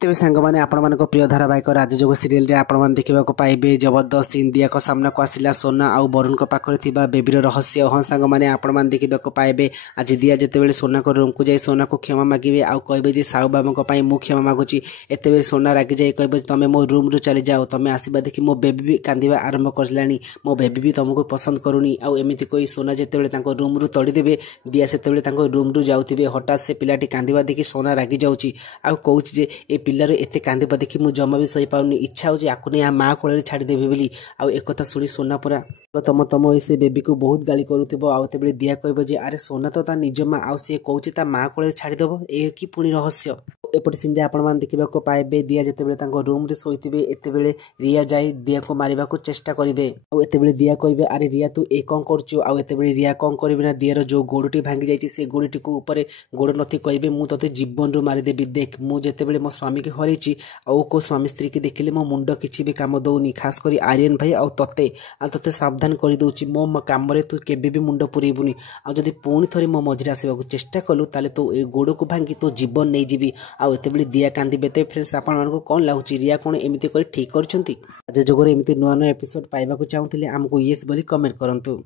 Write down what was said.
तेज सांग मैंने आपण प्रिय धारावाहिक राजयोग सीरियल रे आपण देखा पाइबे जबरदस्त इंदिया को सामना को आसिला सोना आउ वरुण को पाखे बेबीर रहस्य। हाँ सांग मैंने आपण देखा पाइबे आज दिया जिते सोना को रूम को जाई सोना को क्षमा मागे आउ कहे साहू बाबा मु क्षमा मागुची। एत सोना रागी जाए कहे तुम मो रूम रू चली जाओ तुम आसवा देखी मो बेबी भी कांदा आरंभ कर मो बेबी भी तुमको पसंद करूनी आमती कोई सोना जिते रूम रू तड़ीदेवे दिया से रूम रू जाऊे हठात से पिलाटी कांदा देखी सोना रागी जाऊँगी आउ कौच पिलार एते कांदा देखी मुझे जमा भी सही पाऊनी इच्छा हो आपको नहीं माँ कोल छाड़देवी बोली आउ एक शुणी सोना पूरा तम तम से बेबी को बहुत गाली करुव आते दिया कह अरे सोना तो निज माँ आउ सी कौच माँ कोल छाड़देव ए कि पुणी रहस्य। एपटे सीन आपण देखा पाइबे दिया जिते रूम रे शोथे एत रिया जाए दिया को मारे चेष्टा करेंगे आत दिया कहे अरे रिया तू ए कौन करत रिया कौन कर दियार जो गोड़टी भांगी जाइए से गोड़टी को ऊपर गोड़ नथी कहे मुझे जीवन रू मारिदेवी देख मुझे मो स्वामी की हरई आउ को स्वामी स्त्री की देखिले मो मुंड किसी भी काम दौनी खास कर आर्यन भाई आउ तोते सावधान कर दूची मो कम तू केबे भी मुंड पुरेबुनी आ जदि पुणी थरे मो मझे आसवाक चेष्टा कलु ताले तो ए गोड़ को भांगी तो जीवन नहीं जीवी आउ एत दिया कांदे तो फ्रेंड्स आपको कौन लगुच रिया कौन एमती कर ठीक कर जोगर एमती नुआ नुआ एपिसोड पाइबा चाहूँगे आमको येस बोली कमेंट करंतु।